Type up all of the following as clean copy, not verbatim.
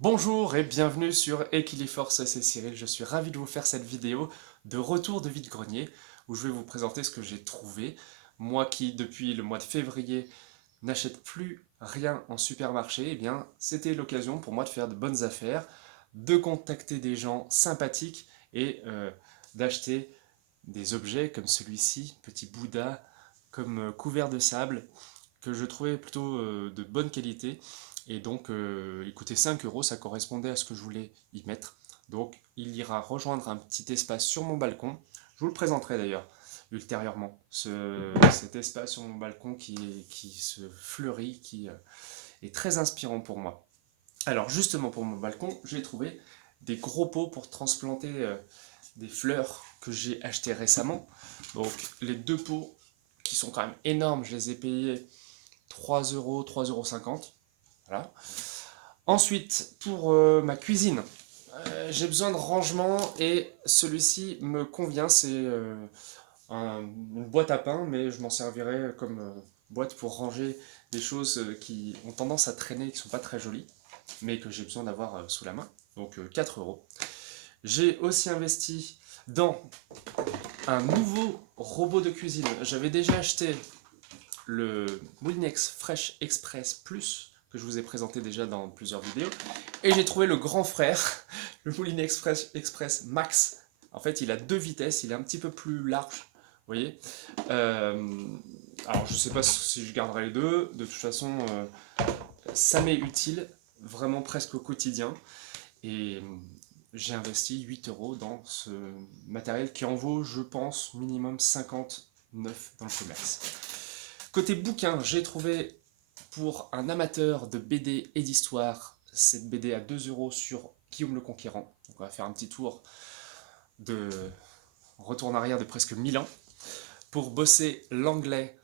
Bonjour et bienvenue sur Equiliforce, c'est Cyril, je suis ravi de vous faire cette vidéo de retour de vide-grenier où je vais vous présenter ce que j'ai trouvé. Moi qui depuis le mois de février n'achète plus rien en supermarché, eh bien c'était l'occasion pour moi de faire de bonnes affaires, de contacter des gens sympathiques et d'acheter des objets comme celui-ci, petit Bouddha, comme couvert de sable, que je trouvais plutôt de bonne qualité. Et donc, il coûtait 5 euros, ça correspondait à ce que je voulais y mettre. Donc, il ira rejoindre un petit espace sur mon balcon. Je vous le présenterai d'ailleurs ultérieurement, cet espace sur mon balcon qui se fleurit, qui est très inspirant pour moi. Alors, justement, pour mon balcon, j'ai trouvé des gros pots pour transplanter des fleurs que j'ai achetées récemment. Donc, les deux pots qui sont quand même énormes, je les ai payés 3 euros, 3,50 €. Voilà. Ensuite, pour ma cuisine, j'ai besoin de rangement et celui-ci me convient. C'est une boîte à pain, mais je m'en servirai comme boîte pour ranger des choses qui ont tendance à traîner, qui ne sont pas très jolies, mais que j'ai besoin d'avoir sous la main. Donc 4 euros. J'ai aussi investi dans un nouveau robot de cuisine. J'avais déjà acheté le Moulinex Fresh Express Plus, que je vous ai présenté déjà dans plusieurs vidéos, et j'ai trouvé le grand frère, le Moulinex Fresh Express Max. En fait, il a deux vitesses, il est un petit peu plus large, vous voyez. Euh, alors, je sais pas si je garderai les deux, de toute façon, ça m'est utile, vraiment presque au quotidien, et j'ai investi 8 euros dans ce matériel qui en vaut, je pense, minimum 59 dans le commerce. Côté bouquin, j'ai trouvé pour un amateur de BD et d'histoire cette BD à 2 euros sur Guillaume le Conquérant. Donc on va faire un petit tour de retour en arrière de presque 1000 ans pour bosser l'anglais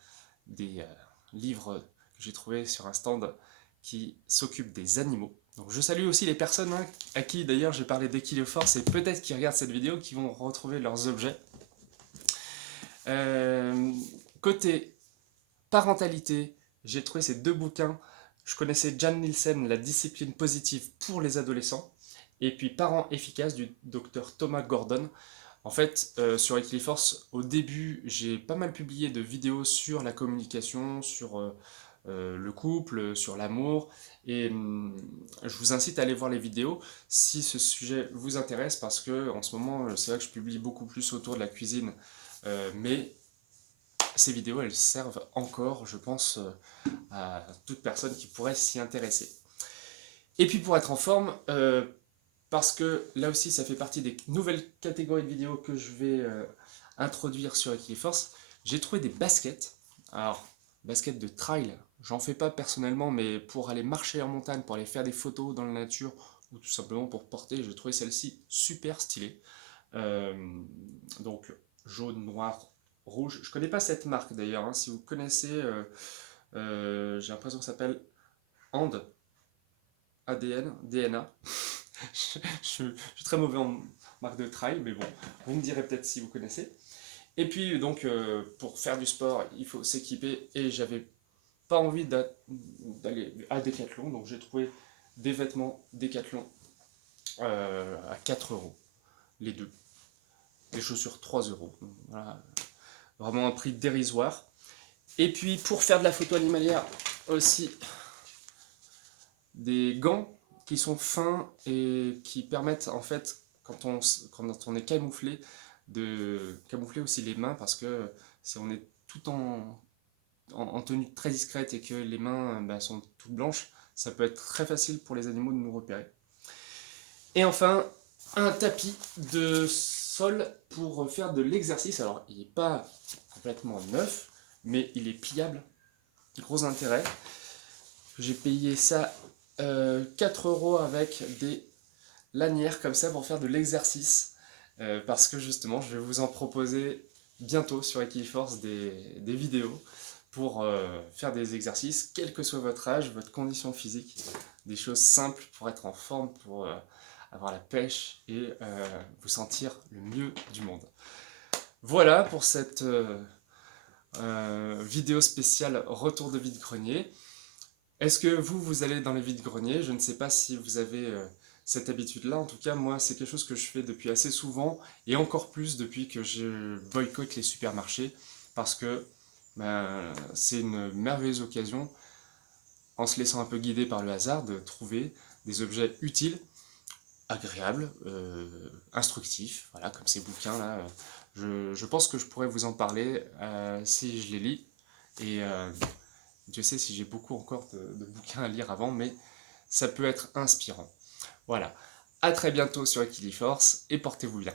des livres que j'ai trouvés sur un stand qui s'occupe des animaux. Donc je salue aussi les personnes à qui d'ailleurs j'ai parlé d'Equiliforce et peut-être qui regardent cette vidéo qui vont retrouver leurs objets. Euh, Côté parentalité, j'ai trouvé ces deux bouquins. Je connaissais Jan Nielsen, La discipline positive pour les adolescents, et puis Parents efficaces du docteur Thomas Gordon. En fait, sur Equiliforce, au début, j'ai pas mal publié de vidéos sur la communication, sur le couple, sur l'amour, et je vous incite à aller voir les vidéos si ce sujet vous intéresse, parce que en ce moment, c'est vrai que je publie beaucoup plus autour de la cuisine, mais ces vidéos, elles servent encore, je pense, à toute personne qui pourrait s'y intéresser. Et puis pour être en forme, parce que là aussi ça fait partie des nouvelles catégories de vidéos que je vais introduire sur Equiliforce, j'ai trouvé des baskets. Alors, baskets de trail, j'en fais pas personnellement, mais pour aller marcher en montagne, pour aller faire des photos dans la nature, ou tout simplement pour porter, j'ai trouvé celle-ci super stylée. Euh, donc jaune, noir, rouge. Je connais pas cette marque d'ailleurs, hein. Si vous connaissez, j'ai l'impression que ça s'appelle And, ADN, DNA. Je suis très mauvais en marque de trail, mais bon, vous me direz peut-être si vous connaissez. Et puis donc pour faire du sport, il faut s'équiper et j'avais pas envie d'aller à Decathlon, donc j'ai trouvé des vêtements Decathlon à 4 euros les deux. Les chaussures 3 euros. Voilà, vraiment un prix dérisoire. Et puis pour faire de la photo animalière aussi, des gants qui sont fins et qui permettent en fait, quand on est camouflé, de camoufler aussi les mains parce que si on est tout en tenue très discrète et que les mains bah, sont toutes blanches, ça peut être très facile pour les animaux de nous repérer. Et enfin, un tapis de sol pour faire de l'exercice. Alors, il n'est pas complètement neuf, mais il est pliable. Gros intérêt. J'ai payé ça 4 euros avec des lanières comme ça pour faire de l'exercice. Parce que justement, je vais vous en proposer bientôt sur Equiliforce des vidéos pour faire des exercices, quel que soit votre âge, votre condition physique. Des choses simples pour être en forme, pour avoir la pêche et vous sentir le mieux du monde. Voilà pour cette vidéo spéciale retour de vide-grenier. Est-ce que vous allez dans les vides-greniers? Je ne sais pas si vous avez cette habitude-là. En tout cas, moi, c'est quelque chose que je fais depuis assez souvent et encore plus depuis que je boycotte les supermarchés parce que c'est une merveilleuse occasion, en se laissant un peu guider par le hasard, de trouver des objets utiles, agréables, instructifs, voilà, comme ces bouquins-là. Je pense que je pourrais vous en parler si je les lis. Et Dieu sait si j'ai beaucoup encore de bouquins à lire avant, mais ça peut être inspirant. Voilà. À très bientôt sur Equiliforce et portez-vous bien.